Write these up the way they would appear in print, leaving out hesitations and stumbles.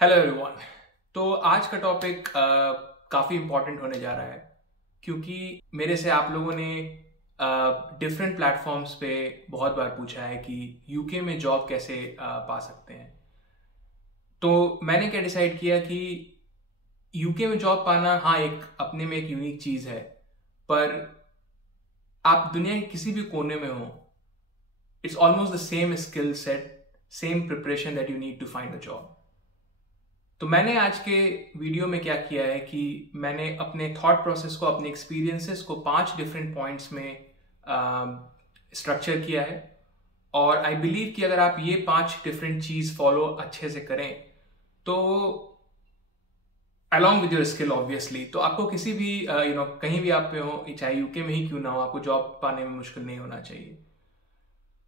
Hello everyone. तो आज का टॉपिक काफ़ी इम्पोर्टेंट होने जा रहा है क्योंकि मेरे से आप लोगों ने डिफरेंट प्लेटफॉर्म्स पे बहुत बार पूछा है कि यूके में जॉब कैसे पा सकते हैं। तो मैंने क्या डिसाइड किया कि यूके में जॉब पाना हाँ एक अपने में एक यूनिक चीज़ है, पर आप दुनिया के किसी भी कोने में हो, it's almost the same skill set, same preparation that you need to find a job. तो मैंने आज के वीडियो में क्या किया है कि मैंने अपने थॉट प्रोसेस को, अपने एक्सपीरियंसेस को 5 डिफरेंट पॉइंट्स में स्ट्रक्चर किया है। और आई बिलीव कि अगर आप ये 5 डिफरेंट चीज़ फॉलो अच्छे से करें तो along with your skill obviously, तो आपको किसी भी कहीं भी आप पे हो, चाहे यूके में ही क्यों ना हो, आपको जॉब पाने में मुश्किल नहीं होना चाहिए।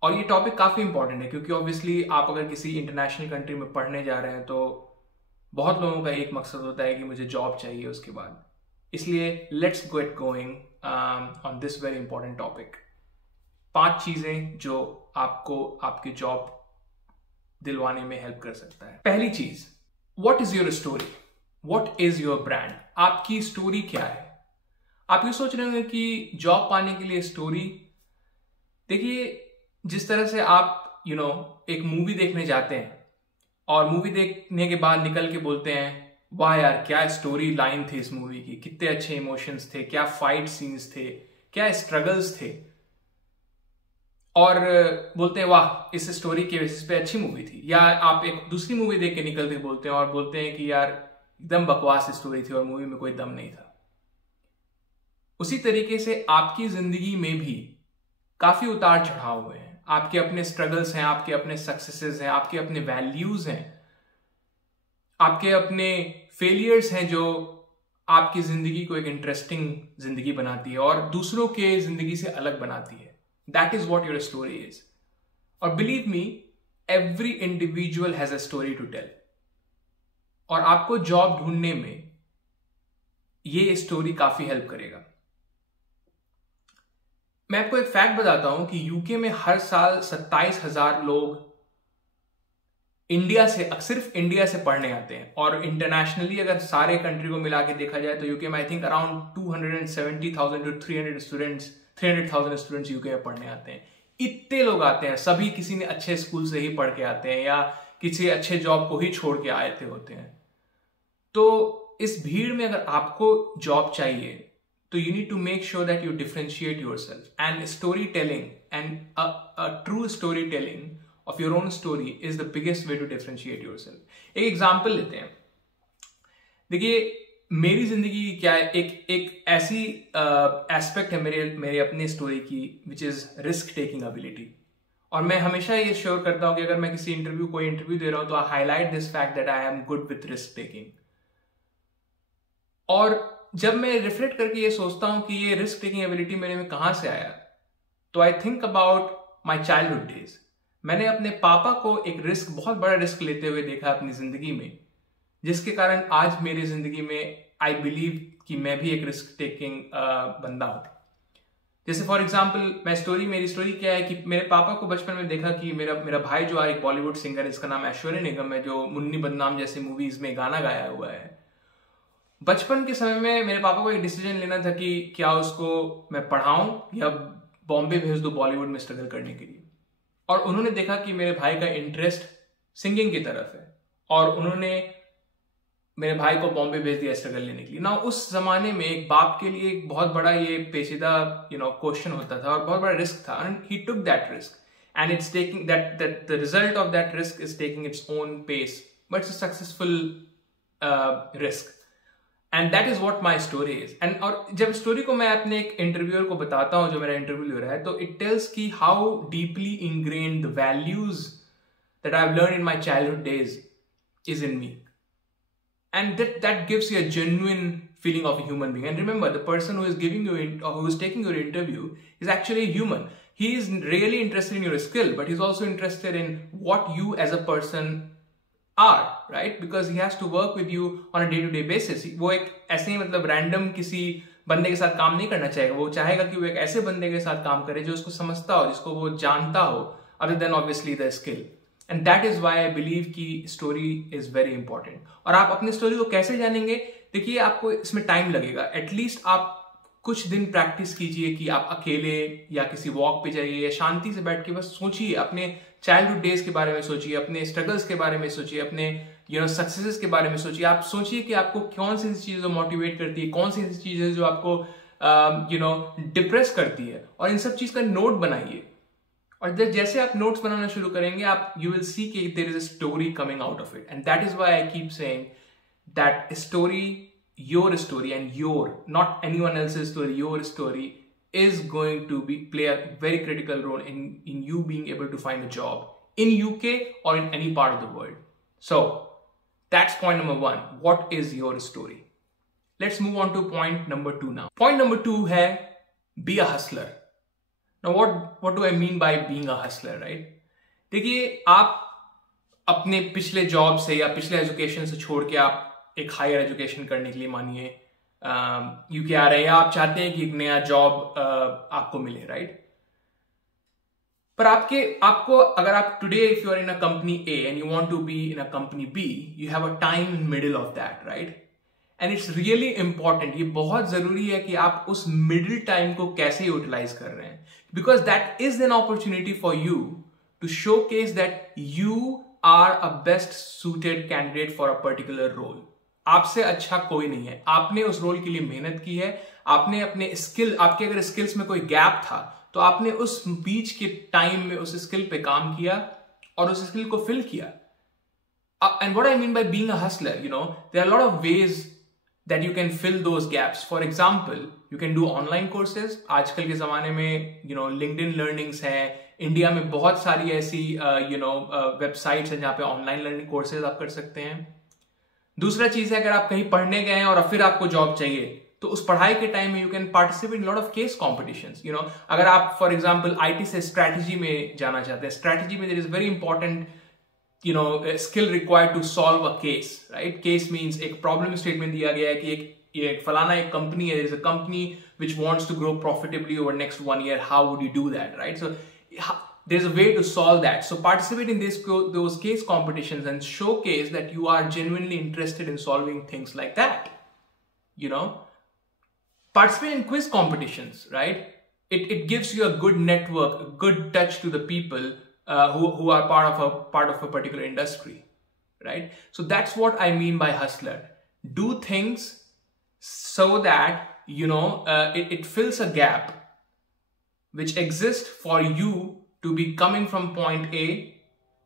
और ये टॉपिक काफ़ी इंपॉर्टेंट है क्योंकि ऑब्वियसली आप अगर किसी इंटरनेशनल कंट्री में पढ़ने जा रहे हैं तो बहुत लोगों का एक मकसद होता है कि मुझे जॉब चाहिए उसके बाद। इसलिए let's get going on this very important topic. 5 चीजें जो आपको आपकी जॉब दिलवाने में हेल्प कर सकता है। पहली चीज, what is your story, what is your brand. आपकी स्टोरी क्या है। आप ये सोच रहे होंगे कि जॉब पाने के लिए स्टोरी, देखिए जिस तरह से आप एक मूवी देखने जाते हैं और मूवी देखने के बाद निकल के बोलते हैं वाह यार क्या स्टोरी लाइन थी इस मूवी की, कितने अच्छे इमोशंस थे, क्या फाइट सीन्स थे, क्या स्ट्रगल्स थे, और बोलते हैं वाह इस स्टोरी के बेसिस पे अच्छी मूवी थी। या आप एक दूसरी मूवी देख के निकल के बोलते हैं और बोलते हैं कि यार एकदम बकवास स्टोरी थी और मूवी में कोई दम नहीं था। उसी तरीके से आपकी जिंदगी में भी काफी उतार चढ़ाव हुए हैं, आपके अपने स्ट्रगल्स हैं, आपके अपने सक्सेसेस हैं, आपके अपने वैल्यूज हैं, आपके अपने फेलियर्स हैं जो आपकी जिंदगी को एक इंटरेस्टिंग जिंदगी बनाती है और दूसरों के जिंदगी से अलग बनाती है। That is what your story is. और believe me, every individual has a story to tell. और आपको जॉब ढूंढने में ये स्टोरी काफी हेल्प करेगा। मैं आपको एक फैक्ट बताता हूं कि यूके में हर साल 27,000 लोग सिर्फ इंडिया से पढ़ने आते हैं। और इंटरनेशनली अगर सारे कंट्री को मिला के देखा जाए तो यूके में I think around 270,000 to 300,000 students UK में पढ़ने आते हैं। इतने लोग आते हैं, सभी किसी ने अच्छे स्कूल से ही पढ़ के आते हैं या किसी अच्छे जॉब को ही छोड़ के आए थे होते हैं। तो इस भीड़ में अगर आपको जॉब चाहिए तो you need to make sure that you differentiate yourself, and storytelling and a true storytelling of your own story is the biggest way to differentiate yourself. एक एग्जाम्पल लेते हैं। देखिए मेरी जिंदगी क्या है, एक ऐसी एस्पेक्ट है मेरे अपनी स्टोरी की which is risk taking ability. और मैं हमेशा ये श्योर करता हूं कि अगर मैं किसी कोई इंटरव्यू दे रहा हूं तो आई highlight this fact that I am good with risk taking. और जब मैं रिफ्लेक्ट करके ये सोचता हूं कि ये रिस्क टेकिंग एबिलिटी मेरे में कहां से आया, तो I think about my childhood days. मैंने अपने पापा को एक बहुत बड़ा रिस्क लेते हुए देखा अपनी जिंदगी में, जिसके कारण आज मेरी जिंदगी में आई बिलीव कि मैं भी एक रिस्क टेकिंग बंदा हूं। जैसे फॉर एग्जाम्पल मेरी स्टोरी क्या है कि मेरे पापा को बचपन में देखा कि मेरा भाई जो है एक बॉलीवुड सिंगर है, इसका नाम ऐश्वर्या निगम है, जो मुन्नी बदनाम जैसी मूवीज में गाना गाया हुआ है। बचपन के समय में मेरे पापा को एक डिसीजन लेना था कि क्या उसको मैं पढ़ाऊं या बॉम्बे भेज दूं बॉलीवुड में स्ट्रगल करने के लिए। और उन्होंने देखा कि मेरे भाई का इंटरेस्ट सिंगिंग की तरफ है और उन्होंने मेरे भाई को बॉम्बे भेज दिया स्ट्रगल लेने के लिए ना। उस जमाने में एक बाप के लिए एक बहुत बड़ा ये पेचीदा क्वेश्चन होता था और बहुत बड़ा रिस्क था, and he took that risk and it's taking that the result of that risk is taking its own pace, but it's a successful risk. And that is what my story is. And और जब story को मैं अपने एक interviewer को बताता हूं जो मेरा इंटरव्यू ले रहा है, तो इट टेल्स की how deeply ingrained the values that I have learn in my childhood days is in me, and that gives you a genuine feeling of a human being. And remember, the person who is taking your interview is actually a human. He is really interested in your skill, but he's also interested in what you as a person are, right? Because he has to work with you on a day-to-day basis. वो एक ऐसे ही random किसी बंदे के साथ काम नहीं करना चाहेगा। वो चाहेगा कि वो एक ऐसे बंदे के साथ काम करे जो उसको समझता हो, जिसको वो जानता हो, other than obviously the skill. And that is why I believe कि स्टोरी इज वेरी इंपॉर्टेंट। और आप अपनी स्टोरी को कैसे जानेंगे? देखिए, आपको इसमें टाइम लगेगा। एटलीस्ट आप कुछ दिन प्रैक्टिस कीजिए कि आप अकेले या किसी वॉक पे जाइए या शांति से बैठ के बस सोचिए, अपने चाइल्डहुड डेज के बारे में सोचिए, अपने स्ट्रगल्स के बारे में सोचिए, अपने सक्सेसेस के बारे में सोचिए। आप सोचिए कि आपको कौन सी चीजें मोटिवेट करती है, कौन सी ऐसी चीजें जो आपको डिप्रेस करती है, और इन सब चीज का नोट बनाइए। और जैसे आप नोट्स बनाना शुरू करेंगे, आप यू विल सी कि there is a story coming out of it. And that is why I keep saying that story, your story, and not anyone else's story, your story is going to play a very critical role in you being able to find a job in UK or in any part of the world. So that's point number 1. What is your story? Let's move on to point number 2 now. Point number 2 है be a hustler. Now what do I mean by being a hustler, right? देखिए, आप अपने पिछले job से या पिछले education से छोड़ के आप एक हायर एजुकेशन करने के लिए मानिए यूके आ रहे हैं, या आप चाहते हैं कि एक नया जॉब आपको मिले, राइट? पर आपको अगर आप today if you are in a company A and you want to be in a company B, you have a time in middle of that, right? And it's really important, ये बहुत जरूरी है कि आप उस मिडिल टाइम को कैसे utilise कर रहे हैं, because that is an opportunity for you to showcase that you are a best suited candidate for a particular role. आपसे अच्छा कोई नहीं है, आपने उस रोल के लिए मेहनत की है, आपने अपने स्किल, आपके अगर स्किल्स में कोई गैप था तो आपने उस बीच के टाइम में उस स्किल पे काम किया और उस स्किल को फिल किया। And what I mean by being a hustler, there are lot of ways that you can fill those gaps. For example, you can do online courses. आजकल के जमाने में लिंक्डइन लर्निंग्स है, इंडिया में बहुत सारी ऐसी वेबसाइट्स हैं जहां पे ऑनलाइन लर्निंग कोर्सेज आप कर सकते हैं। दूसरा चीज है, अगर आप कहीं पढ़ने गए हैं और फिर आपको जॉब चाहिए, तो उस पढ़ाई के टाइम में you can participate in lot of case competitions. अगर आप फॉर एग्जांपल आईटी से स्ट्रैटेजी में जाना चाहते हैं, स्ट्रैटेजी में there is very important skill required to solve a case, right? Case means एक प्रॉब्लम स्टेटमेंट दिया गया है कि एक फलाना एक कंपनी है, there is a company which wants to grow profitably over next 1 year, how would you do that, right? So there's a way to solve that. So participate in those case competitions and showcase that you are genuinely interested in solving things like that. Participate in quiz competitions, right? It gives you a good network, a good touch to the people who are part of a particular industry, right? So that's what I mean by hustler. Do things so that it fills a gap which exists for you to be coming from point A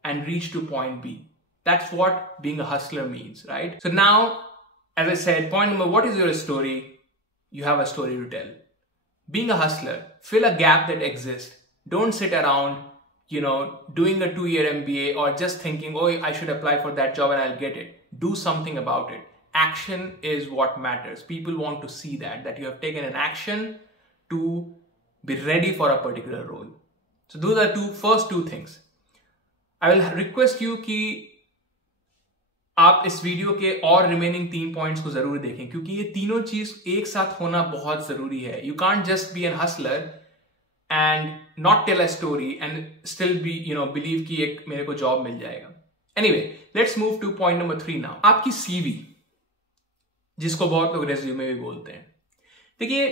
and reach to point B. That's what being a hustler means, right? So now, as I said, point number, what is your story? You have a story to tell. Being a hustler, fill a gap that exists. Don't sit around, doing a 2-year MBA or just thinking, oh, I should apply for that job and I'll get it. Do something about it. Action is what matters. People want to see that you have taken an action to be ready for a particular role. So those are first two things. I will request you कि आप इस video के और remaining 3 points को जरूर देखें, क्योंकि ये तीनों चीज एक साथ होना बहुत जरूरी है। You can't just be an hustler and not tell a story and still be, believe कि एक मेरे को जॉब मिल जाएगा। Anyway, let's move to point number 3 now. आपकी CV, जिसको बहुत लोग रेज्यूमे भी बोलते हैं। देखिए,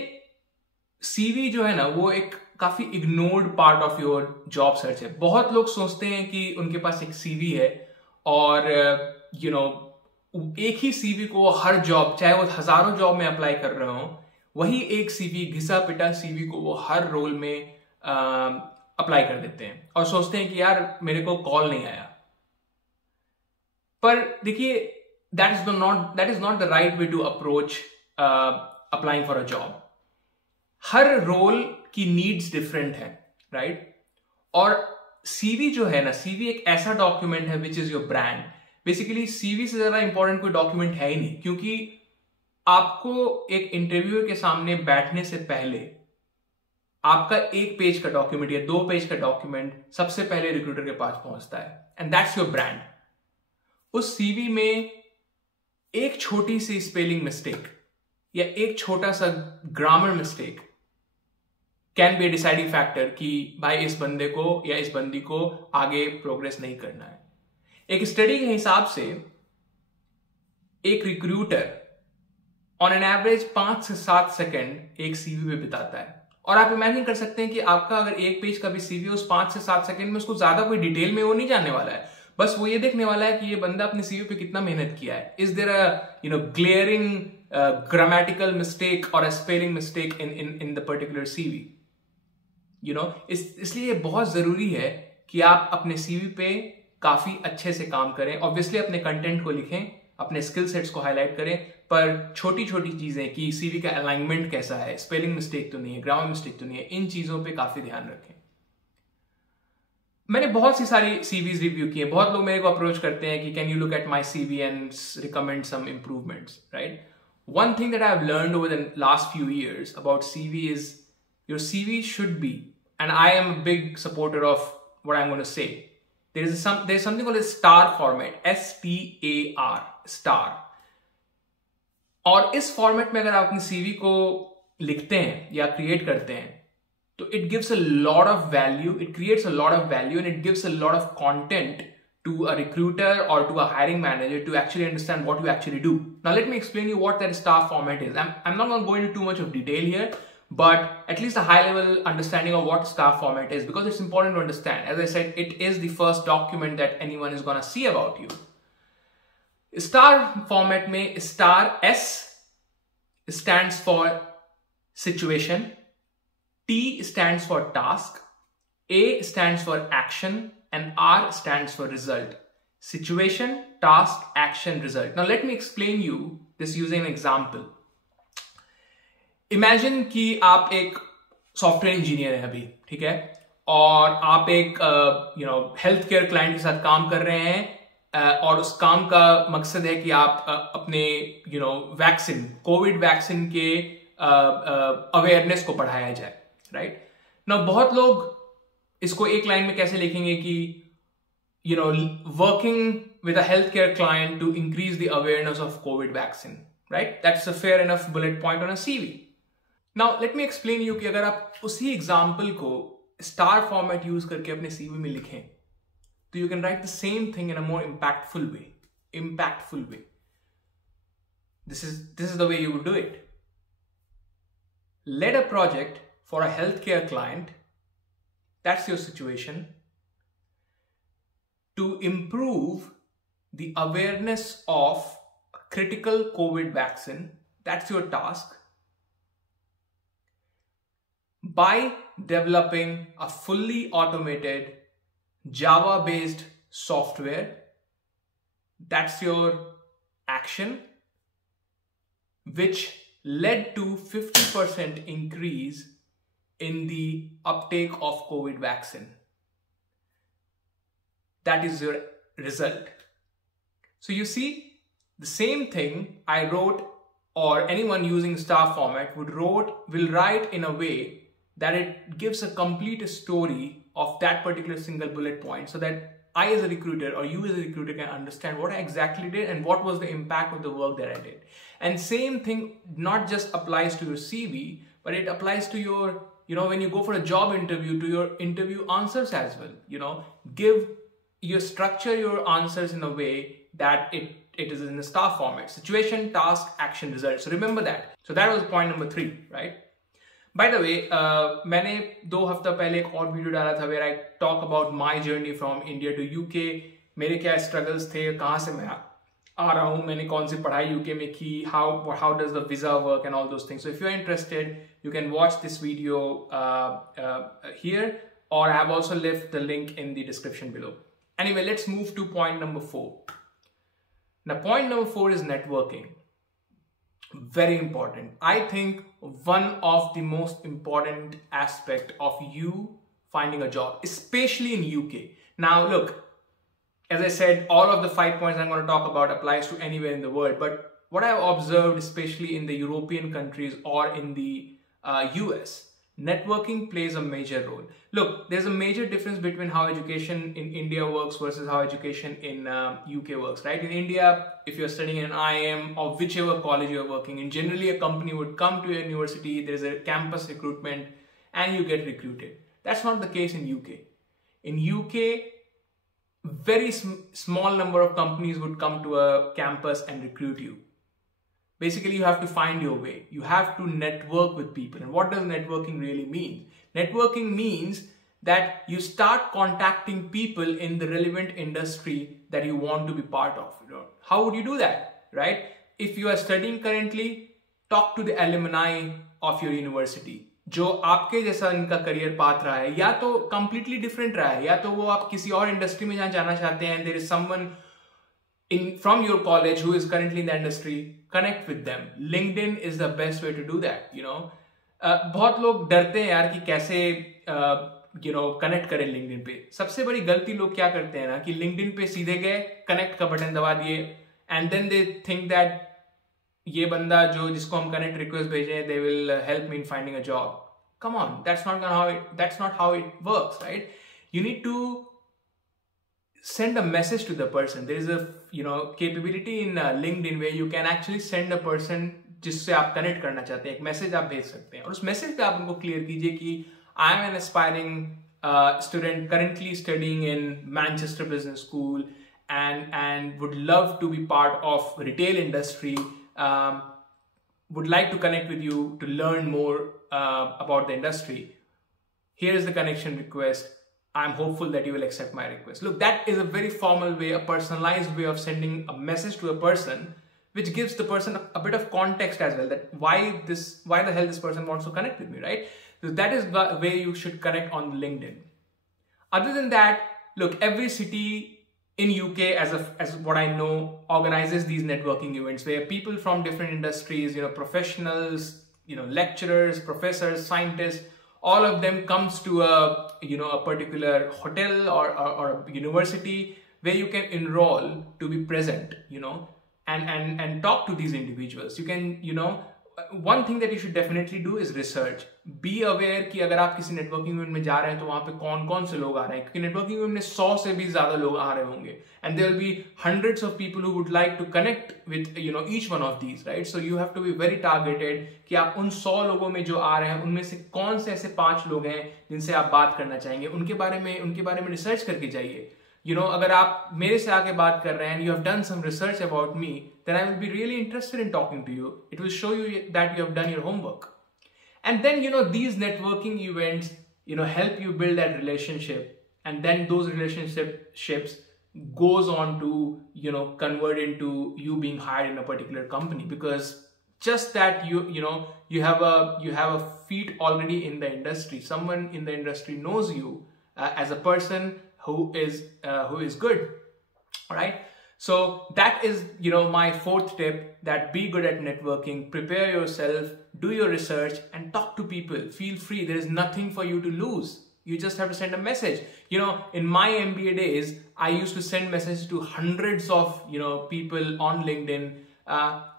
CV जो है ना, वो एक काफी ignored part of your job search है। बहुत लोग सोचते हैं कि उनके पास एक CV है और एक ही CV को हर जॉब, चाहे वो हजारों जॉब में अप्लाई कर रहे हो, वही एक CV, घिसा पिटा CV को वो हर रोल में अप्लाई कर देते हैं और सोचते हैं कि यार मेरे को कॉल नहीं आया। पर देखिए, that is not the right way to approach applying for a job. हर रोल की नीड्स डिफरेंट है, राइट? और CV जो है ना, CV एक ऐसा डॉक्यूमेंट है which is your brand. Basically CV से ज्यादा इंपॉर्टेंट कोई डॉक्यूमेंट है ही नहीं, क्योंकि आपको एक इंटरव्यू के सामने बैठने से पहले आपका 1 पेज का डॉक्यूमेंट या 2 पेज का डॉक्यूमेंट सबसे पहले रिक्रूटर के पास पहुंचता है, एंड दैट्स योर ब्रांड। उस CV में एक छोटी सी स्पेलिंग मिस्टेक या एक छोटा सा grammar mistake can be a deciding factor कि भाई इस बंदे को या इस बंदी को आगे प्रोग्रेस नहीं करना है। एक स्टडी के हिसाब से एक रिक्रूटर ऑन एन एवरेज 5 से 7 सेकंड एक सीवी पे बिताता है। और आप इमेजिन कर सकते हैं कि आपका अगर एक पेज का भी सीवी उस 5 से 7 सेकंड में उसको ज्यादा कोई डिटेल में वो नहीं जानने वाला है, बस वो ये देखने वाला है कि ये बंदा अपने सीवी पे कितना मेहनत किया है। Is there a glaring grammatical mistake or a spelling mistake in the particular CV. इसलिए ये बहुत जरूरी है कि आप अपने सीवी पे काफी अच्छे से काम करें। ऑब्वियसली अपने कंटेंट को लिखें, अपने स्किल सेट्स को हाईलाइट करें, पर छोटी छोटी चीजें कि सीवी का अलाइनमेंट कैसा है, स्पेलिंग मिस्टेक तो नहीं है, ग्रामर मिस्टेक तो नहीं है, इन चीजों पे काफी ध्यान रखें। मैंने बहुत सी सारी सीवीज रिव्यू की है। बहुत लोग मेरे को अप्रोच करते हैं कि can you look at my CV and recommend some improvements, right? One thing that I have learned over the last few years about CV is your CV should be, and I am a big supporter of what I'm going to say. There's something called a STAR format, STAR, STAR. और इस format में अगर आप अपनी CV को लिखते हैं या क्रिएट करते हैं तो it gives a lot of value, it creates a lot of value, and it gives a lot of content to a recruiter or to a hiring manager to actually understand what you actually do. Now let me explain you what that STAR format is. I'm not going to go into too much of detail here, but at least a high level understanding of what STAR format is, because it's important to understand. As I said, it is the first document that anyone is going to see about you. STAR format में STAR, S stands for situation, T stands for task, A stands for action, and R stands for result. Situation, task, action, result. Now let me explain you this using an example. Imagine कि आप एक software engineer हैं अभी, ठीक है, और आप एक हेल्थ केयर क्लाइंट के साथ काम कर रहे हैं, और उस काम का मकसद है कि आप अपने वैक्सीन, कोविड वैक्सीन के अवेयरनेस को बढ़ाया जाए, राइट? नाउ बहुत लोग इसको एक लाइन में कैसे लिखेंगे कि working with a healthcare client to increase the awareness of COVID vaccine, right? That's a fair enough bullet point on a CV. Now let me explain you कि अगर आप उसी एग्जाम्पल को स्टार फॉर्मेट यूज करके अपने CV में लिखें तो you can write the same thing in a more impactful way. This is the way you would do it. Led a project for a healthcare client, that's your situation, to improve the awareness of a critical COVID vaccine, that's your task, by developing a fully automated Java-based software, that's your action, which led to 50% increase in the uptake of COVID vaccine. That is your result. So you see, the same thing I wrote, or anyone using STAR format will write in a way that it gives a complete story of that particular single bullet point, so that I as a recruiter or you as a recruiter can understand what I exactly did and what was the impact of the work that I did. And same thing not just applies to your CV, but it applies to your, when you go for a job interview, to your interview answers as well. You structure your answers in a way that it is in the STAR format: situation, task, action, result. So remember that. So that was point number 3, right? By the way, मैंने 2 हफ्ता पहले एक और video डाला था where I talk about my journey from India to UK. मेरे क्या struggles थे, कहाँ से मैं आ रहा हूँ, मैंने कौन सी पढ़ाई UK में की, how does the visa work and all those things. So if you're interested, you can watch this video here, or I have also left the link in the description below. Anyway, let's move to point number 4. Now, point number 4 is networking. Very important. I think one of the most important aspect of you finding a job, especially in UK. Now, look, as I said, all of the 5 points I'm going to talk about applies to anywhere in the world. But what I've observed, especially in the European countries or in the US, networking plays a major role. Look, there's a major difference between how education in India works versus how education in UK works, right? In India, if you're studying in an IIM or whichever college you're working in, generally a company would come to your university, there's a campus recruitment, and you get recruited. That's not the case in UK. In UK, very small number of companies would come to a campus and recruit you. Basically, you have to find your way. You have to network with people. And what does networking really mean? Networking means that you start contacting people in the relevant industry that you want to be part of. How would you do that, right? If you are studying currently, talk to the alumni of your university. जो आपके जैसा इनका career path रहा है, या तो completely different रहा है, या तो वो आप किसी और इंडस्ट्री में जहाँ जाना चाहते हैं, there is someone from your college who is currently in the industry, connect with them. LinkedIn is the best way to do that, बहुत लोग डरते हैं यार कि कैसे कनेक्ट करें LinkedIn पे. सबसे बड़ी गलती लोग क्या करते हैं ना कि LinkedIn पे सीधे गए, कनेक्ट का बटन दबा दिए, and then they think that ये बंदा जिसको हम कनेक्ट रिक्वेस्ट भेजे, they will help me in finding a job. Come on, that's not how it works, right? You need to send a message to the person. There is a capability in LinkedIn where you can actually send a person जिससे आप connect करना चाहते हैं, एक message आप भेज सकते हैं, और उस मैसेज पे आप उनको क्लियर कीजिए कि I am an aspiring student currently studying in Manchester Business School and would love to be part of retail industry. Would like to connect with you to learn more about the industry. Here is the connection request. I'm hopeful that you will accept my request. Look, that is a very formal way, a personalized way of sending a message to a person, which gives the person a bit of context as well, that why the hell this person wants to connect with me, right? So that is the way you should connect on LinkedIn. Other than that, look, every city in UK, as what I know, organizes these networking events where people from different industries, professionals, lecturers, professors, scientists, all of them comes to a particular hotel or a university where you can enroll to be present, and talk to these individuals. You can, one thing that you should definitely do is research. Be aware कि अगर आप किसी networking event में जा रहे हैं तो वहाँ पे कौन कौन से लोग आ रहे हैं, क्योंकि नेटवर्किंग इवेंट में 100 से भी ज्यादा लोग आ रहे होंगे, and there will be hundreds of people who would like to connect with each one of these, right? So you have to be very targeted कि आप उन 100 लोगों में जो आ रहे हैं उनमें से कौन से ऐसे 5 लोग हैं जिनसे आप बात करना चाहेंगे, उनके बारे में रिसर्च करके जाइए. अगर आप मेरे से आके बात कर रहे हैं and you have done some research about me, then I will be really interested in talking to you. It will show you that you have done your homework. And then, these networking events, help you build that relationship. And then those relationships goes on to, convert into you being hired in a particular company, because just that you have a feet already in the industry. Someone in the industry knows you as a person who is good. All right. So that is, my 4th tip, that be good at networking, prepare yourself, do your research, and talk to people. Feel free. There is nothing for you to lose. You just have to send a message. In my MBA days, I used to send messages to hundreds of, people on LinkedIn.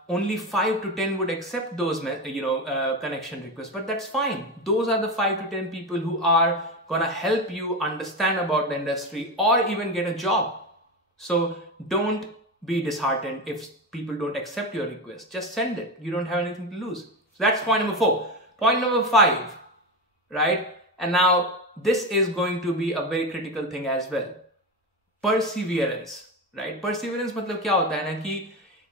Only 5 to 10 would accept those, connection requests, but that's fine. Those are the 5 to 10 people who are gonna help you understand about the industry or even get a job. So don't be disheartened if people don't accept your request. Just send it. You don't have anything to lose. So that's point number 4. Point number 5, right? And now this is going to be a very critical thing as well. Perseverance, right? Perseverance मतलब क्या होता है ना कि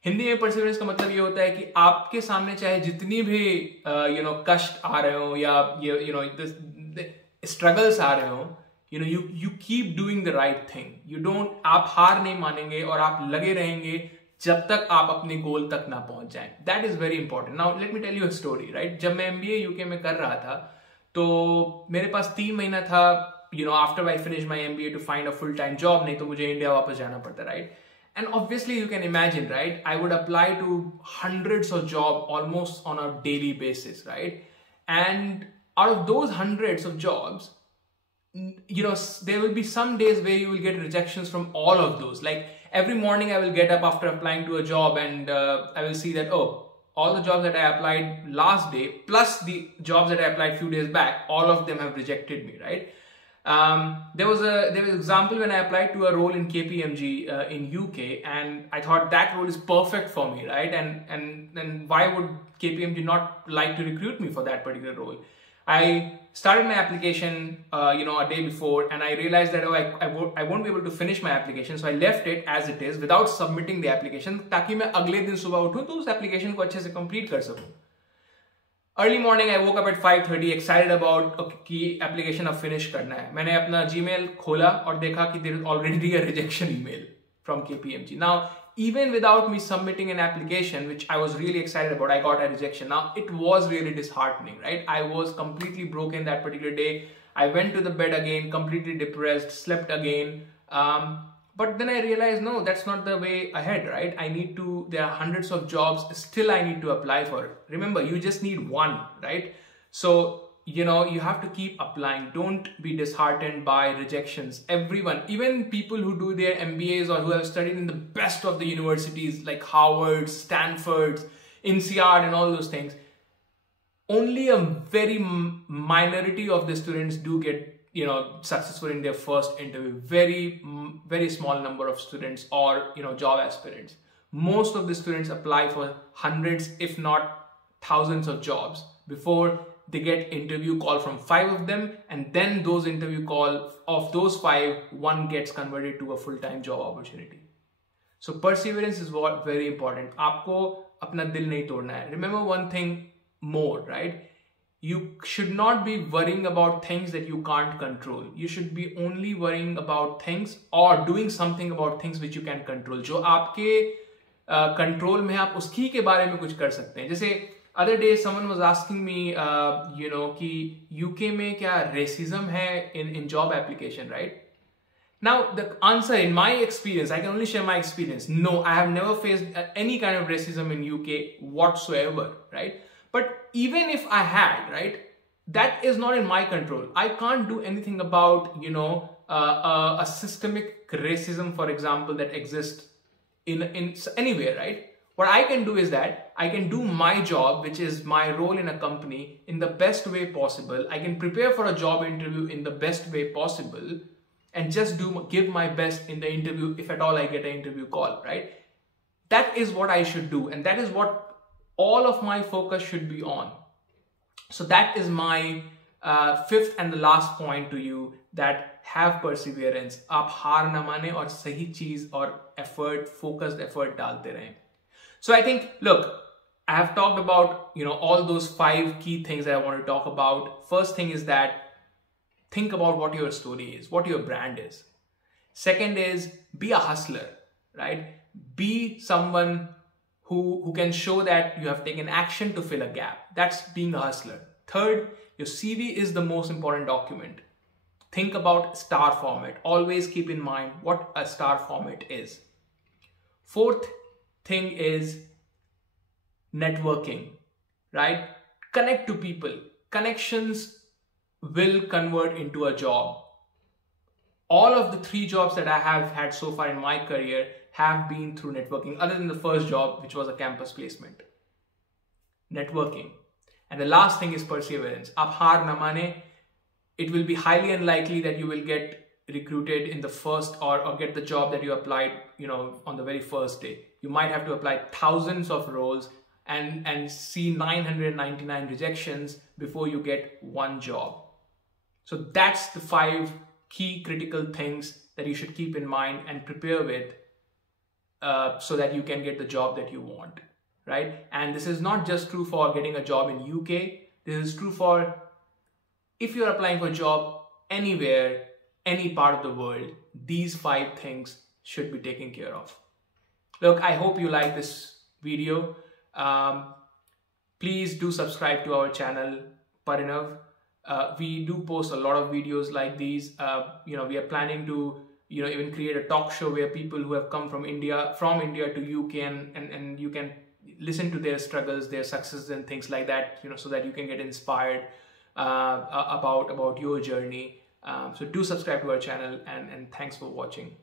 हिंदी में perseverance का मतलब ये होता है कि आपके सामने चाहे जितनी भी कष्ट आ रहे हो या struggles आ रहे हो, you keep doing the right thing. आप हार नहीं मानेंगे और आप लगे रहेंगे जब तक आप अपने गोल तक ना पहुंच जाएं. That is very important. Now let me tell you a story, right? जब मैं MBA UK में कर रहा था तो मेरे पास 3 महीना था, after I finished my MBA to find a full-time job, नहीं तो मुझे इंडिया वापस जाना पड़ता, right? And obviously you can imagine, right? I would apply to hundreds of jobs almost on a daily basis, right? And out of those hundreds of jobs, there will be some days where you will get rejections from all of those. Like every morning I will get up after applying to a job and I will see that, all the jobs that I applied last day plus the jobs that I applied few days back, all of them have rejected me, right? There was an example when I applied to a role in KPMG in UK, and I thought that role is perfect for me, right? And why would KPMG not like to recruit me for that particular role? I started my application, a day before, and I realized that I won't be able to finish my application, so I left it as it is without submitting the application, ताकि मैं अगले दिन सुबह उठूं तो उस application को अच्छे से complete कर सकूं. Early morning, I woke up at 5:30, excited about कि application अब finish करना है. मैंने अपना Gmail खोला और देखा कि there is already a rejection email from KPMG. Now, even without me submitting an application, which I was really excited about, I got a rejection. Now, it was really disheartening, right? I was completely broken that particular day. I went to the bed again, completely depressed, slept again. But then I realized, no, that's not the way ahead, right? There are hundreds of jobs, still I need to apply for it. Remember, you just need one, right? So, you have to keep applying. Don't be disheartened by rejections. Everyone, even people who do their MBAs or who have studied in the best of the universities like Harvard, Stanford, INSEAD and all those things, only a very minority of the students do get successful in their first interview. Very, very small number of students or, job aspirants. Most of the students apply for hundreds, if not thousands of jobs before they get interview call from 5 of them, and then those interview call of those 5, one gets converted to a full-time job opportunity. So perseverance is very important. आपको अपना दिल नहीं तोड़ना है. Remember one thing more, right? You should not be worrying about things that you can't control. You should be only worrying about things or doing something about things which you can control. जो आपके control में आप उसकी के बारे में कुछ कर सकते हैं. जैसे other day someone was asking me, कि UK में क्या racism है in job application, right? Now the answer, in my experience, I can only share my experience. No, I have never faced any kind of racism in UK whatsoever, right? But even if I had, right, that is not in my control. I can't do anything about, a systemic racism, for example, that exists in anywhere, right? What I can do is that I can do my job, which is my role in a company, in the best way possible. I can prepare for a job interview in the best way possible and just give my best in the interview if at all I get an interview call, right? That is what I should do, and that is what all of my focus should be on. So that is my fifth and the last point to you, that have perseverance. आप हार ना माने और सही चीज और effort, focused effort डालते रहें. So I think, look, I have talked about, all those 5 key things that I want to talk about. First thing is that think about what your story is, what your brand is. Second is be a hustler, right? Be someone who can show that you have taken action to fill a gap. That's being a hustler. Third, your CV is the most important document. Think about star format. Always keep in mind what a star format is. Fourth thing is networking, right? Connect to people. Connections will convert into a job. All of the 3 jobs that I have had so far in my career have been through networking, other than the first job, which was a campus placement. Networking. And the last thing is perseverance. Aap haar na mane. It will be highly unlikely that you will get recruited in the first or get the job that you applied, on the very first day. You might have to apply thousands of roles and see 999 rejections before you get one job. So that's the 5 key critical things that you should keep in mind and prepare with so that you can get the job that you want, right? And this is not just true for getting a job in UK. This is true for if you're applying for a job anywhere, any part of the world. These 5 things should be taken care of. Look, I hope you like this video. Please do subscribe to our channel, Parinav. We do post a lot of videos like these. We are planning to even create a talk show where people who have come from India to UK and you can listen to their struggles, their successes and things like that, so that you can get inspired about your journey. So do subscribe to our channel, and thanks for watching.